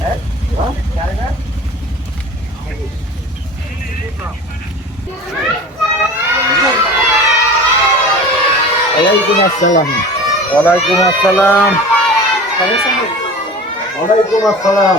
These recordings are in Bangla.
হ্যাঁ না ওয়ালাইকুম আসসালাম। ওয়ালাইকুম আসসালাম। ওয়ালাইকুম আসসালাম।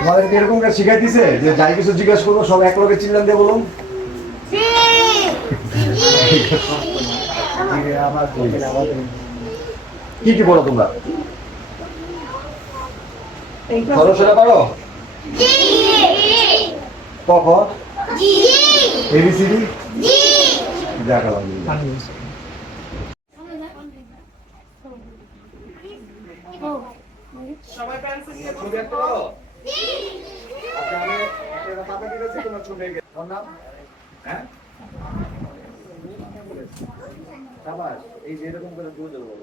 তোমাদেরকে এরকম শিখাই দিছে যে যাই কিছু জিজ্ঞেস করব সব এক লগে চিল্লান দিয়ে বলুন। কি কি বলো তোমরা? খরচটা পারো? কখন? এবিসিডি দেখা সবাই প্যান্সিল নিয়ে ছবি আঁকতে পারো? নাম? হ্যাঁ? সাবাস এই যে এরকম করে জোর জোর বলব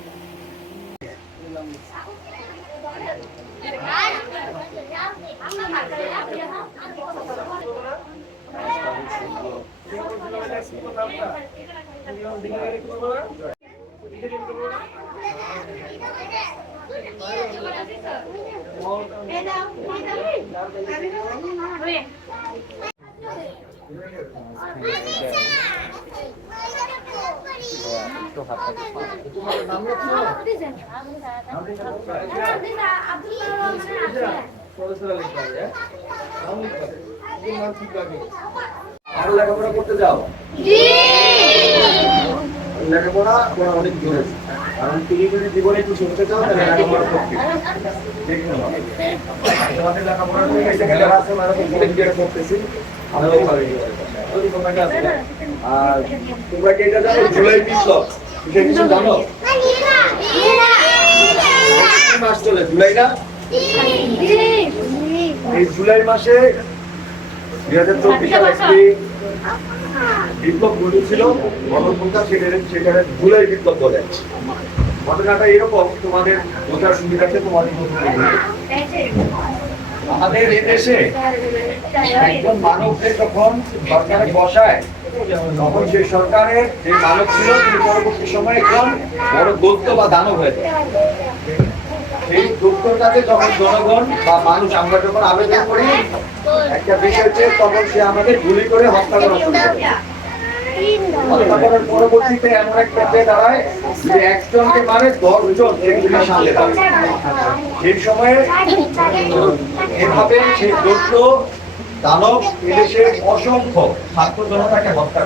অনলাইন হবে? ভালো লেখাপড়া করতে যাও। লেখাপড়া করা অনেক জরুরি। কারণ তুমি যদি জীবনে কিছু হতে চাও তাহলে লেখাপড়া করতে। তোমাদের লেখাপড়া নিয়ে জায়গায় আছে, ওরা তো করতেছি। আমরাও পারি। আছে। আর তোমরা কি এটা জানো? জুলাই বিপ্লব। এটা কিছু জানো? মাস চলে জুলাই না? এই জুলাই মাসে দুই হাজার চব্বিশ সালে একটি বিপ্লব ঘটেছিল গণতন্ত্র সেখানে সেখানে জুলাই বিপ্লব বলে। ঘটনাটা এরকম তোমাদের বোঝার সুবিধাতে তোমাদের আমাদের এদেশে একজন মানবকে যখন সরকারে বসায় তখন সেই সরকারের যে মানব ছিল তিনি পরবর্তী সময়ে একজন বড় দত্ত বা দানব হয়ে যায়। সেই দুঃখের কাছে যখন জনগণ বা মানুষ আমরা যখন আবেদন করি, একটা বিষয় হচ্ছে তখন সে আমাদের গুলি করে হত্যা করা শুরু করে যে সেই সময়ে সেই দানব অসংখ্য হত্যা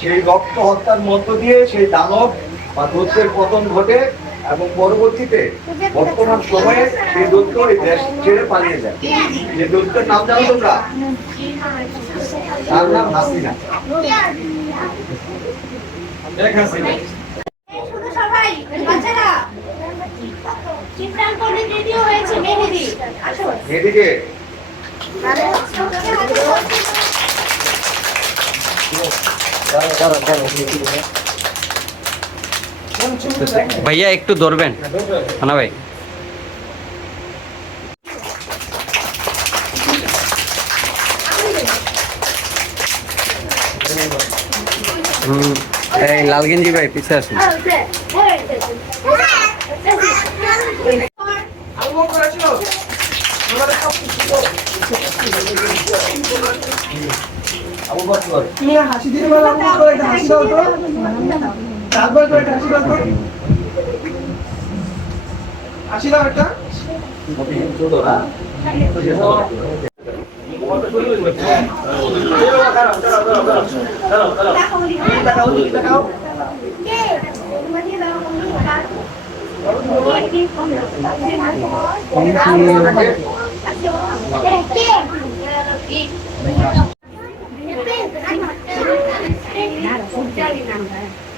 সেই রক্ত হত্যার মধ্য দিয়ে সেই দানব বা দৈত্যের পতন ঘটে এবং পরবর্তীতে বর্তমান সময়ে সেই দৈত্য এই দেশ ছেড়ে পালিয়ে যায়। যে দৈত্যের নাম জানো তোমরা? তার নাম হাসিনা। শেখ হাসিনা সবাই বাচ্চারা চিত্রাঙ্কন করে রেডিও হয়েছে মেহেদি আসো এদিকে ভাইয়া একটু ধরবেন। না ভাই। হুম এই লাল গেঞ্জি ভাই পিছিয়ে আসুন। হাসি করে হাসি দাও তো। তারপর করে হাসি দাও তো হাসি দাও একটা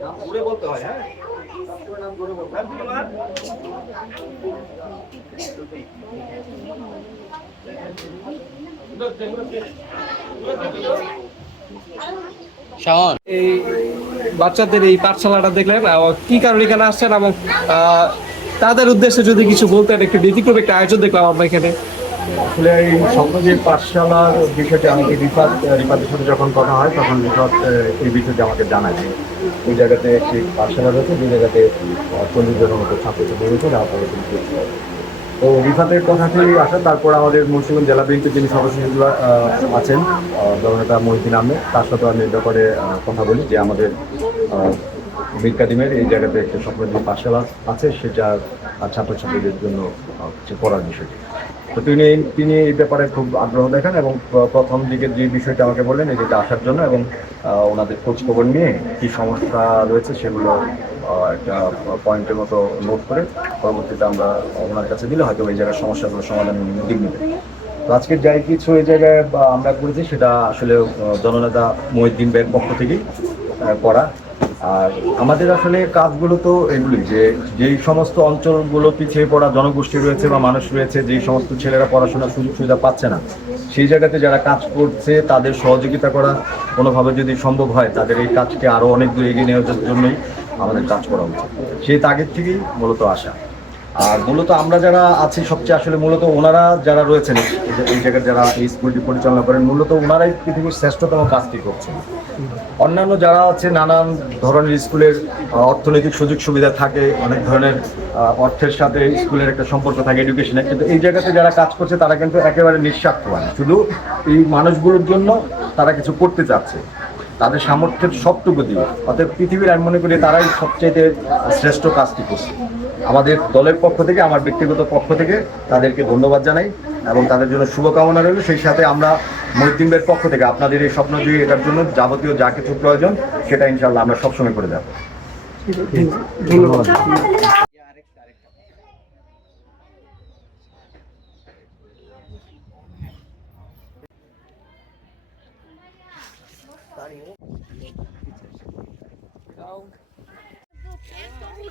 নাম ঘুরে বলতে হয় হ্যাঁ? নাম ঘুরে বলতে শাওন। এই বাচ্চাদের এই পাঠশালাটা দেখলেন আহ, কি কারণে এখানে আসছেন এবং আহ, তাদের উদ্দেশ্যে যদি কিছু বলতেন একটু ব্যতিক্রম একটা আয়োজন দেখলাম আমরা এখানে। আসলে এই স্বপ্নজীব পাঠশালার বিষয়টি আমাকে রিফাত রিফাতের সাথে যখন কথা হয় তখন আহ, এই বিষয়টি আমাকে জানায় ওই জায়গাতে একটি পাঠশালা রয়েছে যে জায়গাতে চল্লিশ জনের মতো ছাত্রছাত্রী রয়েছে তো রিফাতের কথাটি আসে তারপর আমাদের মুন্সিগঞ্জ জেলা বিএনপির যিনি সদস্যগুলো আছেন জননেতা মহিদিন আহমেদ তার সাথে আমি ব্যাপারে কথা বলি যে আমাদের মীর এই জায়গাতে একটা স্বপ্নজীব পাঠশালা আছে সেটা ছাত্রছাত্রীদের জন্য পড়ার বিষয়টি। তো তিনি তিনি এই ব্যাপারে খুব আগ্রহ দেখান এবং প্রথম দিকে যে বিষয়টা আমাকে বললেন এদিকে আসার জন্য এবং ওনাদের খোঁজ খবর নিয়ে কি সমস্যা রয়েছে সেগুলো একটা পয়েন্টের মতো নোট করে পরবর্তীতে আমরা ওনার কাছে দিলে হয়তো ওই জায়গার সমস্যাগুলো সমাধান দিক নেবে তো আজকে যাই কিছু এই জায়গায় আমরা করেছি সেটা আসলে জননেতা মহিদ্দিন ভাইয়ের পক্ষ থেকেই করা। আর আমাদের আসলে কাজগুলো তো এগুলি, যে যেই সমস্ত অঞ্চলগুলো পিছিয়ে পড়া জনগোষ্ঠী রয়েছে বা মানুষ রয়েছে, যেই সমস্ত ছেলেরা পড়াশোনার সুযোগ সুবিধা পাচ্ছে না, সেই জায়গাতে যারা কাজ করছে, তাদের সহযোগিতা করা কোনোভাবে যদি সম্ভব হয়, তাদের এই কাজকে আরও অনেক দূর এগিয়ে নেওয়ার জন্যই আমাদের কাজ করা উচিত। সেই তাগের থেকেই মূলত আসা। আর মূলত আমরা যারা আছি, সবচেয়ে আসলে মূলত ওনারা যারা রয়েছেন, এই জায়গায় যারা এই স্কুলটি পরিচালনা করেন, মূলত ওনারাই পৃথিবীর শ্রেষ্ঠতম কাজটি করছেন। অন্যান্য যারা আছে, নানান ধরনের স্কুলের অর্থনৈতিক সুযোগ সুবিধা থাকে, অনেক ধরনের অর্থের সাথে স্কুলের একটা সম্পর্ক থাকে এডুকেশনে কিন্তু এই জায়গাতে যারা কাজ করছে, তারা কিন্তু একেবারে নিঃস্বার্থবান শুধু এই মানুষগুলোর জন্য তারা কিছু করতে চাচ্ছে। তাদের সামর্থ্যের সবটুকু দিয়ে। অর্থাৎ পৃথিবীর আমি মনে করি তারাই সবচেয়ে শ্রেষ্ঠ কাজটি করছে। আমাদের দলের পক্ষ থেকে, আমার ব্যক্তিগত পক্ষ থেকে তাদেরকে ধন্যবাদ জানাই এবং তাদের জন্য শুভকামনা রইল। সেই সাথে আমরা মহিদ্দিনের পক্ষ থেকে আপনাদের এই স্বপ্ন যে এটার জন্য যাবতীয় যা কিছু প্রয়োজন, সেটা ইনশাল্লাহ আমরা সবসময় করে আগে নেই সেকেন্ডে তো বাবা তুমি